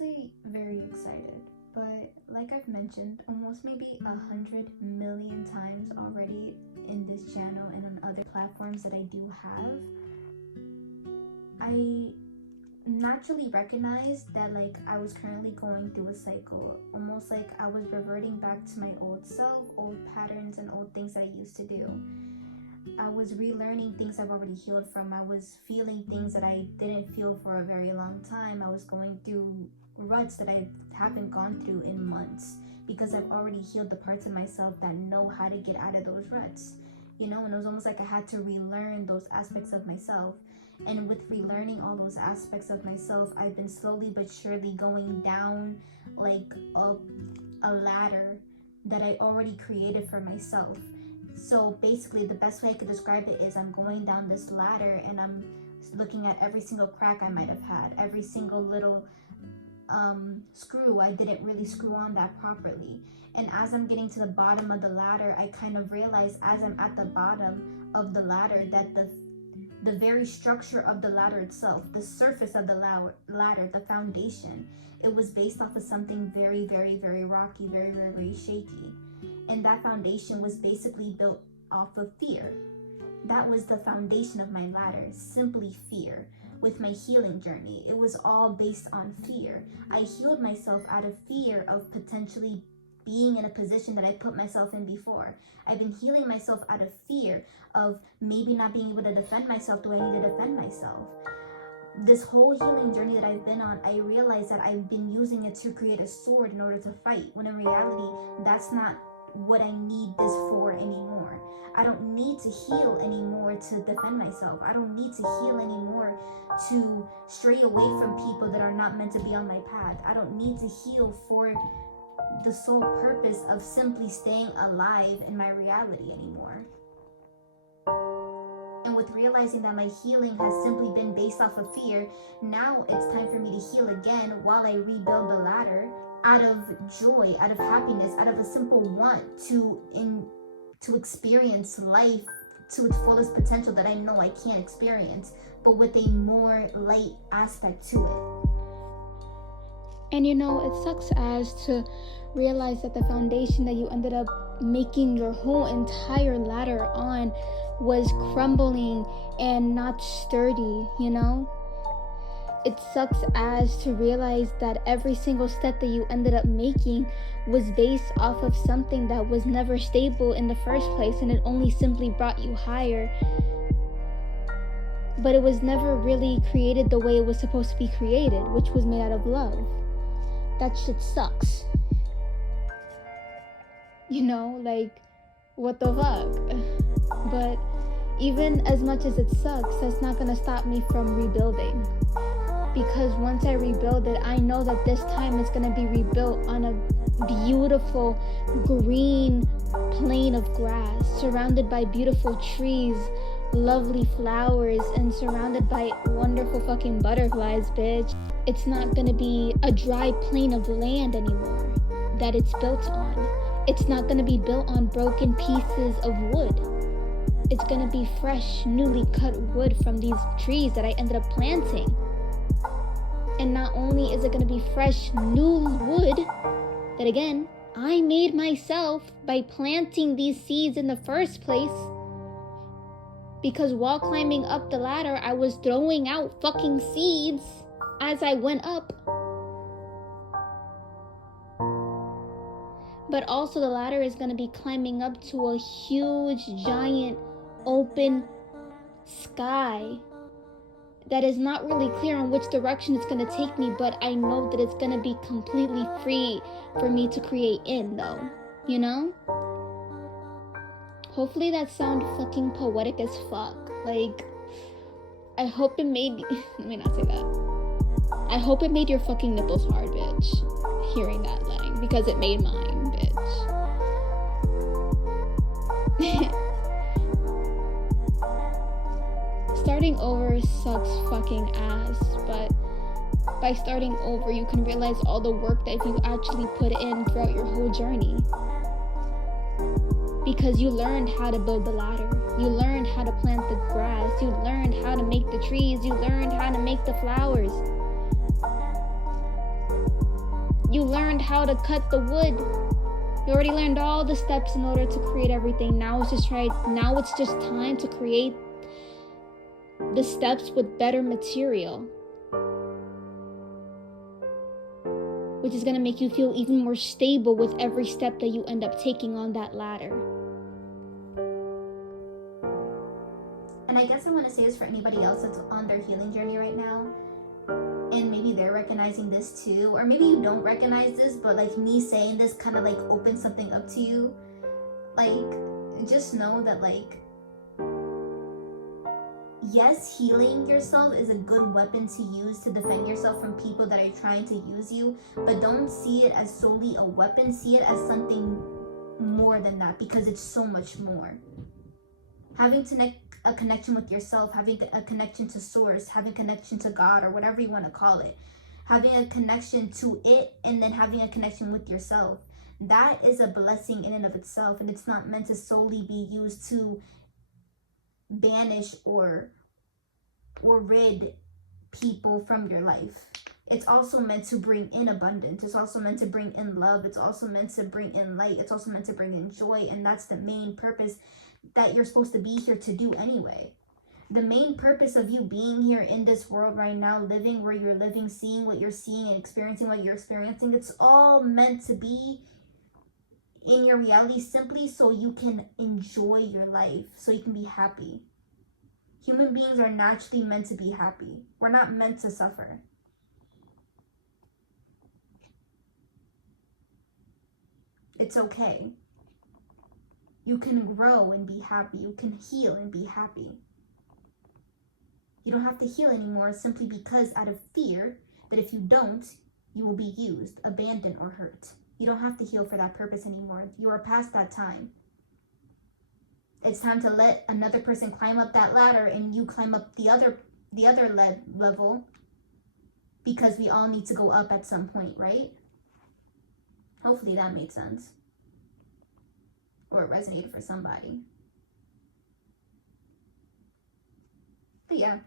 honestly very excited, but like I've mentioned almost maybe 100 million times already in this channel and on other platforms that I do have, I naturally recognized that like I was currently going through a cycle, almost like I was reverting back to my old self, old patterns and old things that I used to do. I was relearning things I've already healed from. I was feeling things that I didn't feel for a very long time. I was going through ruts that I haven't gone through in months because I've already healed the parts of myself that know how to get out of those ruts, and it was almost like I had to relearn those aspects of myself. And with relearning all those aspects of myself, I've been slowly but surely going down like a ladder that I already created for myself. So basically, the best way I could describe it is I'm going down this ladder and I'm looking at every single crack I might have had, every single little screw I didn't really screw on that properly. And as I'm getting to the bottom of the ladder, I kind of realize as I'm at the bottom of the ladder that the very structure of the ladder itself, the surface of the ladder, the foundation, it was based off of something very, very, very rocky, very, very, very shaky. And that foundation was basically built off of fear. That was the foundation of my ladder, simply fear. With my healing journey, it was all based on fear. I healed myself out of fear of potentially being in a position that I put myself in before. I've been healing myself out of fear of maybe not being able to defend myself the way I need to defend myself. This whole healing journey that I've been on, I realized that I've been using it to create a sword in order to fight, when in reality, that's not what I need this for anymore. I don't need to heal anymore to defend myself. I don't need to heal anymore to stray away from people that are not meant to be on my path. I don't need to heal for the sole purpose of simply staying alive in my reality anymore. And with realizing that my healing has simply been based off of fear, now it's time for me to heal again while I rebuild the ladder out of joy, out of happiness, out of a simple want to experience life to its fullest potential that I know I can't experience, but with a more light aspect to it. And it sucks as to realize that the foundation that you ended up making your whole entire ladder on was crumbling and not sturdy, It sucks as to realize that every single step that you ended up making was based off of something that was never stable in the first place, and it only simply brought you higher. But it was never really created the way it was supposed to be created, which was made out of love. That shit sucks. What the fuck? But even as much as it sucks, that's not gonna stop me from rebuilding. Because once I rebuild it, I know that this time it's gonna be rebuilt on a beautiful green plain of grass, surrounded by beautiful trees, lovely flowers, and surrounded by wonderful fucking butterflies, bitch. It's not gonna be a dry plain of land anymore that it's built on. It's not gonna be built on broken pieces of wood. It's gonna be fresh, newly cut wood from these trees that I ended up planting. And not only is it gonna be fresh, new wood that, again, I made myself by planting these seeds in the first place, because while climbing up the ladder, I was throwing out fucking seeds as I went up. But also the ladder is going to be climbing up to a huge, giant, open sky that is not really clear on which direction it's going to take me, but I know that it's going to be completely free for me to create in, though. Hopefully that sounds fucking poetic as fuck. I hope it made... Let me not say that. I hope it made your fucking nipples hard, bitch, hearing that line, because it made mine, bitch. Starting over sucks fucking ass, but by starting over, you can realize all the work that you actually put in throughout your whole journey. Because you learned how to build the ladder. You learned how to plant the grass. You learned how to make the trees. You learned how to make the flowers. You learned how to cut the wood. You already learned all the steps in order to create everything. Now it's just time to create the steps with better material, which is going to make you feel even more stable with every step that you end up taking on that ladder. And I guess I want to say this for anybody else that's on their healing journey right now, and maybe they're recognizing this too, or maybe you don't recognize this, but like me saying this kind of like opens something up to you. Like, just know that like, yes, healing yourself is a good weapon to use to defend yourself from people that are trying to use you, but don't see it as solely a weapon. See it as something more than that, because it's so much more. Having a connection with yourself, having a connection to source, having a connection to God, or whatever you want to call it, having a connection to it, and then having a connection with yourself, that is a blessing in and of itself. And it's not meant to solely be used to banish or rid people from your life. It's also meant to bring in abundance. It's also meant to bring in love. It's also meant to bring in light. It's also meant to bring in joy. And that's the main purpose that you're supposed to be here to do anyway. The main purpose of you being here in this world right now, living where you're living, seeing what you're seeing, and experiencing what you're experiencing, it's all meant to be in your reality simply so you can enjoy your life, so you can be happy. Human beings are naturally meant to be happy. We're not meant to suffer. It's okay. You can grow and be happy. You can heal and be happy. You don't have to heal anymore simply because out of fear that if you don't, you will be used, abandoned, or hurt. You don't have to heal for that purpose anymore. You are past that time. It's time to let another person climb up that ladder and you climb up the other level, because we all need to go up at some point, right? Hopefully that made sense. Or it resonated for somebody. But yeah.